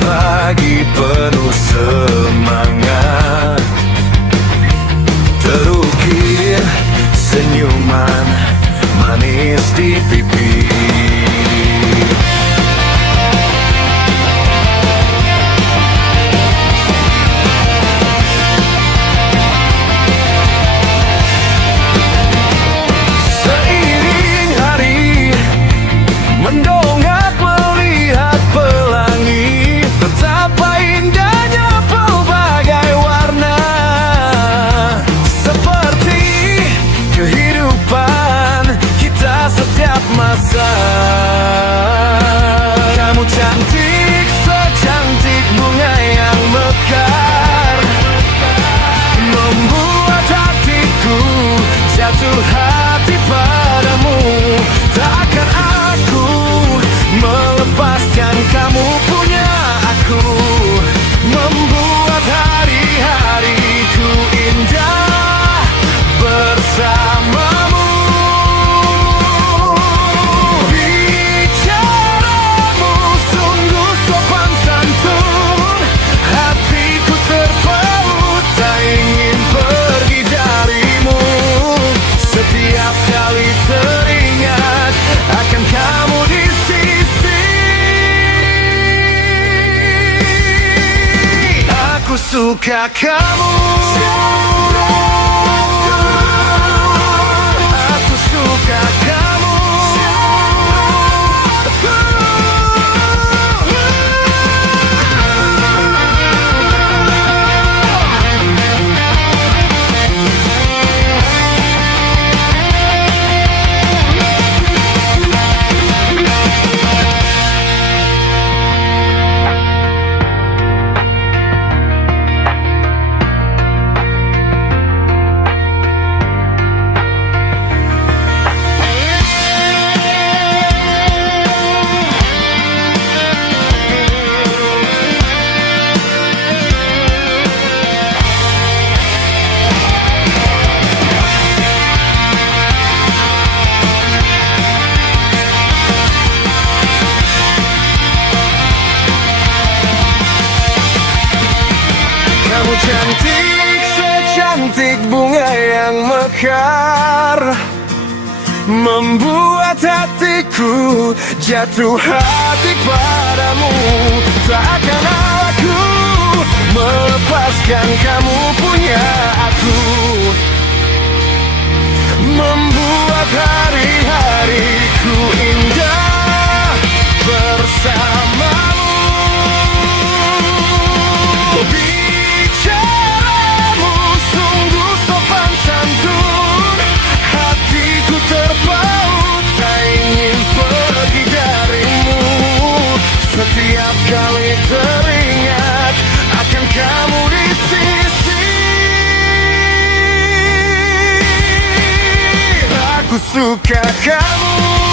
pagi penuh semangat, terukir senyuman manis di pipi. Seiring hari mendongak melihat pelangi, betapa indahnya pelbagai warna, seperti kehidupan kita setiap masa. Kamu cantik secantik bunga yang mekar, membuat hatiku jatuh hati padamu. Takkan aku melepaskan kamu punya aku, membuat hari-hariku indah bersamamu. Bicaramu sungguh sopan santun, hatiku terpaut tak ingin pergi darimu. Setiap kali teringat akan kamu di sisi, aku suka kamu. Aku suka kamu. Kamu cantik secantik bunga yang mekar, membuat hatiku jatuh hati padamu. Takkan aku melepaskan kamu punya aku, membuat hari-hariku indah bersamamu. Bicaramu sungguh sopan santun, hatiku terpaut tak ingin pergi darimu. Setiap kali teringat akan kamu di sisi, aku suka kamu.